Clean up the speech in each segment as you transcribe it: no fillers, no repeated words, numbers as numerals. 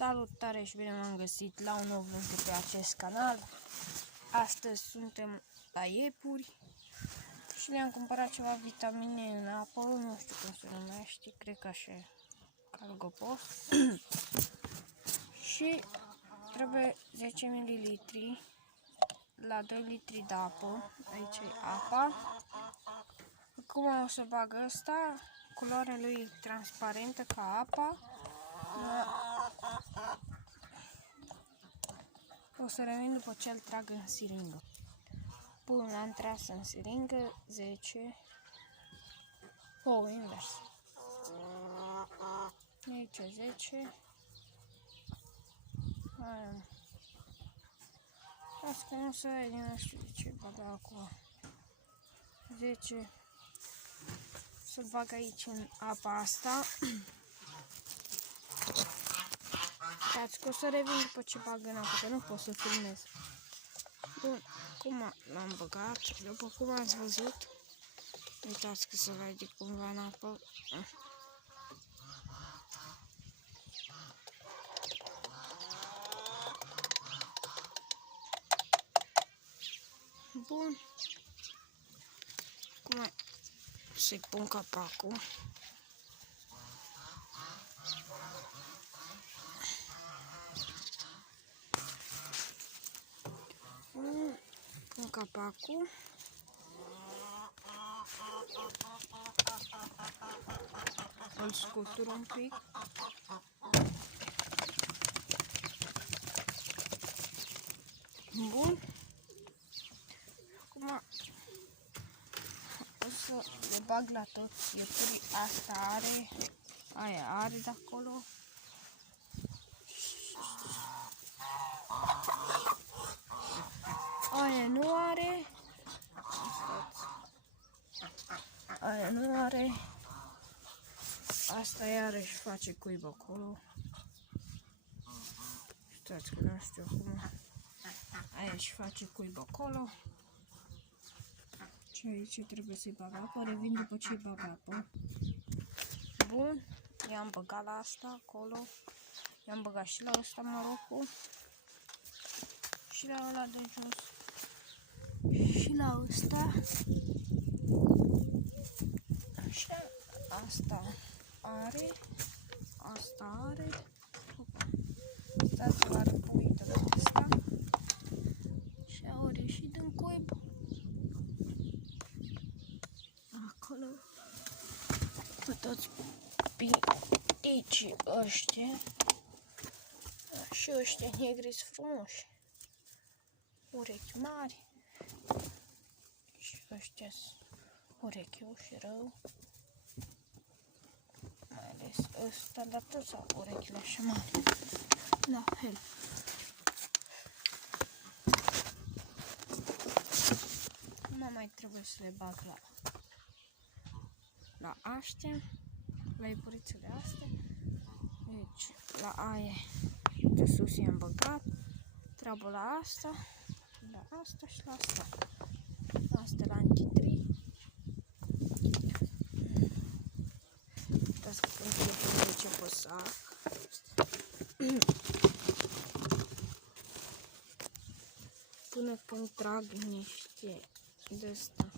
Salutare și bine m-am găsit la un nou vlog pe acest canal. Astăzi suntem la iepuri și le-am cumpărat ceva vitamine în apă, nu știu cum se numește, cred că așa e, Calgopos. Și trebuie 10 ml la 2 litri de apă, aici e apa. Acum o să bag ăsta, culoarea lui e transparentă ca apa. O să revin după ce îl trag în siringă. Bun, l-am tras în siringă, 10. Invers. Aici 10. Asta nu se vede, nu știu de ce bag acum. 10. Să bag aici în apa asta. Stați că o să revin după ce bag în apă, că nu pot să filmez. Bun, acum l-am băgat, după cum ați văzut. Uitați că se vede cumva în apă. Bun. Acum să-i pun capacul. Pun capacul. Îl scutur un pic. Bun. Acum o să le bag la toți iepurii. Asta are, aia are de acolo. Aia nu are. Aia nu are. Asta iarăși face cuib acolo. Uitați că nu știu cum. Aia și face cuib acolo. Și aici trebuie să-i bag apă. Revin după ce-i bag apă. Bun. I-am băgat la asta acolo. I-am băgat și la ăsta marocul. Și la ăla de jos. Și la ăsta. Așa. Asta are. Asta are. Stați-o are puită de asta. Și au reșit din cuib. Acolo. Cu toți piticii ăștia. Și ăștia negri frumoși. Urechi mari. Și ăștia urechioși rău. Mai ales ăsta, dar toți au urechile așa mari. La fel. Acum mai trebuie să le bag la astea, la iepurițele astea. Deci, la aia de sus i-am băgat. Treabă la asta și la asta. Asta la anchitri. Uitați că când e aici pe sac. Până când trag niște de asta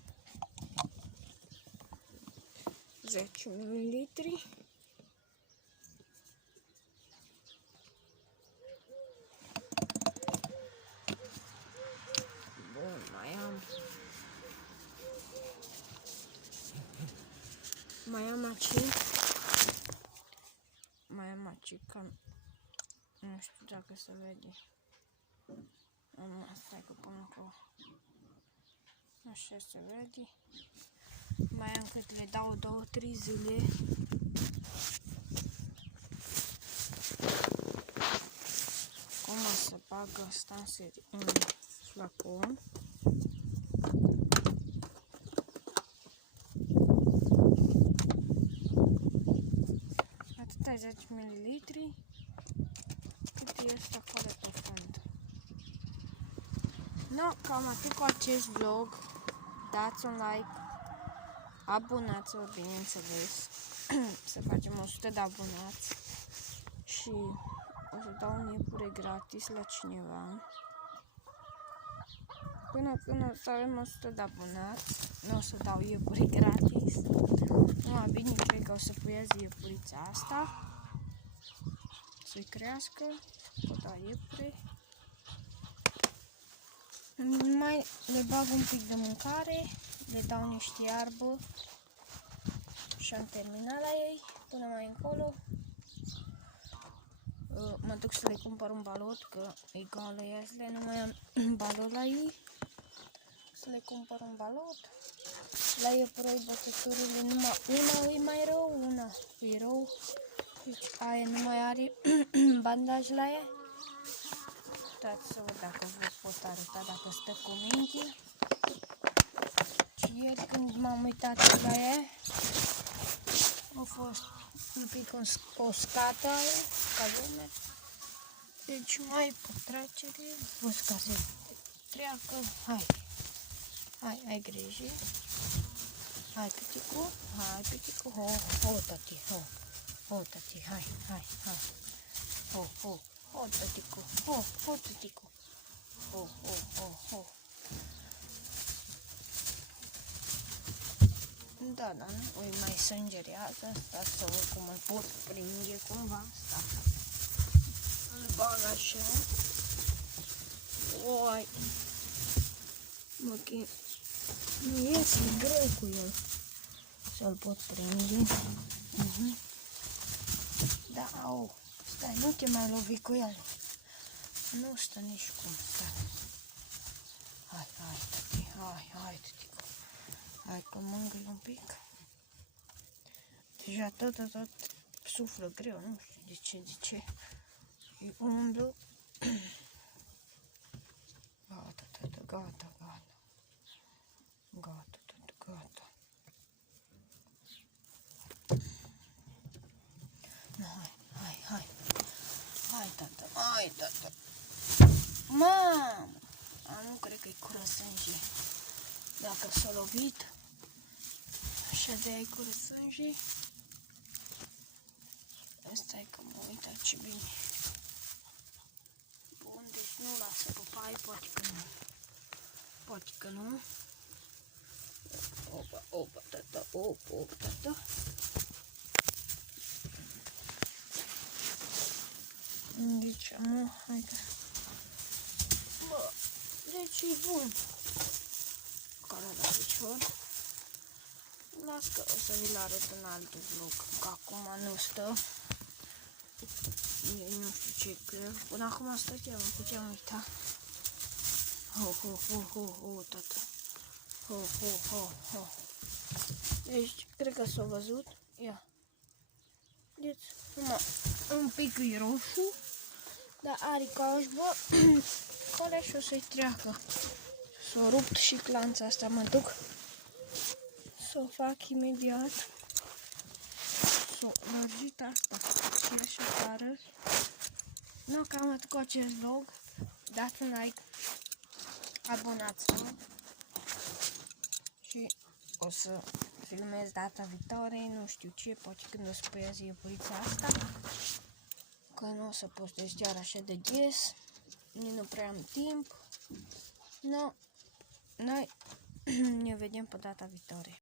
10 ml. Bun, mai am aici că nu știu dacă se vede. Stai că pun acolo. Așa se vede. Mai am cât le dau 2-3 zile. Cum o să bag asta în flacon. Atâta 10 ml. Cât este acolo pe fund. No, cam atât cu acest vlog. Dați un like. Abonați-vă, bineînțeles. Să facem 100 de abonați. Și o să dau un iepure gratis la cineva. Până când o să avem 100 de abonați, nu o să dau iepuri gratis. Nu, bine, cred că o să puieze iepurița asta. Să-i crească, o da iepure. Mai le bag un pic de mâncare, le dau niște iarbă și am terminat la ei. Până mai încolo mă duc să le cumpăr un balot, că e goală iazle, nu mai am balot la ei. Să le cumpăr un balot. La iepuroi bătăturile numai una e mai rău, una e rău. Deci aia nu mai are bandaj la ea. Uitați să văd dacă vă pot arăta, dacă stă cu minte. Și ieri când m-am uitat la ea, a fost un pic oscată aia, ca lume. Deci mai pot trece de văd ca să treacă. Hai, ai grijă. Hai, piticu, ho, tati, ho, tati, hai. Ho, taticu, ho, taticu, ho. Da, nu, e mai sângerează, asta să văd cum îl pot prinde cumva, asta. Îl bag așa. Oi. Mă, că nu iese, e greu cu el să-l pot prinde. Da, au. Stai, nu te mai lovi cu el. Nu stă nici cum, stai. Hai, tati, hai, tatico. Hai că mângâi un pic. Deja tot suflă greu, nu știu de ce. E umblu. Gata. Hai, tata. Mamă! Nu cred că-i cură sânge. Dacă s-a lovit, așa de-aia-i cură sânge. Asta e că mă uitat ce bine. Bun, deci nu lasă papai, poate că nu. Opa, tata, tata. Deci, hai că... Bă, deci e bun. Care la picior. Las că o să vi-l arăt în alt vlog, că acum nu stă. Nu știu ce greu. Până acum stăteam, puteam uita. Ho, tata. Ho. Deci, cred că s-a văzut. Ia. Deci, numai un pic e roșu, dar are cașbă. Care și o să-i treacă. S-a rupt și clanța asta, mă duc să o fac imediat. S-a lărgit asta și așa pară. Nu, cam atât cu acest vlog. Dați un like, abonați-vă și o să filmez data viitoare, nu știu ce, poate când o să puieze iepurița asta, că nu o să postez chiar așa de des, nu prea am timp. Noi ne vedem pe data viitoare.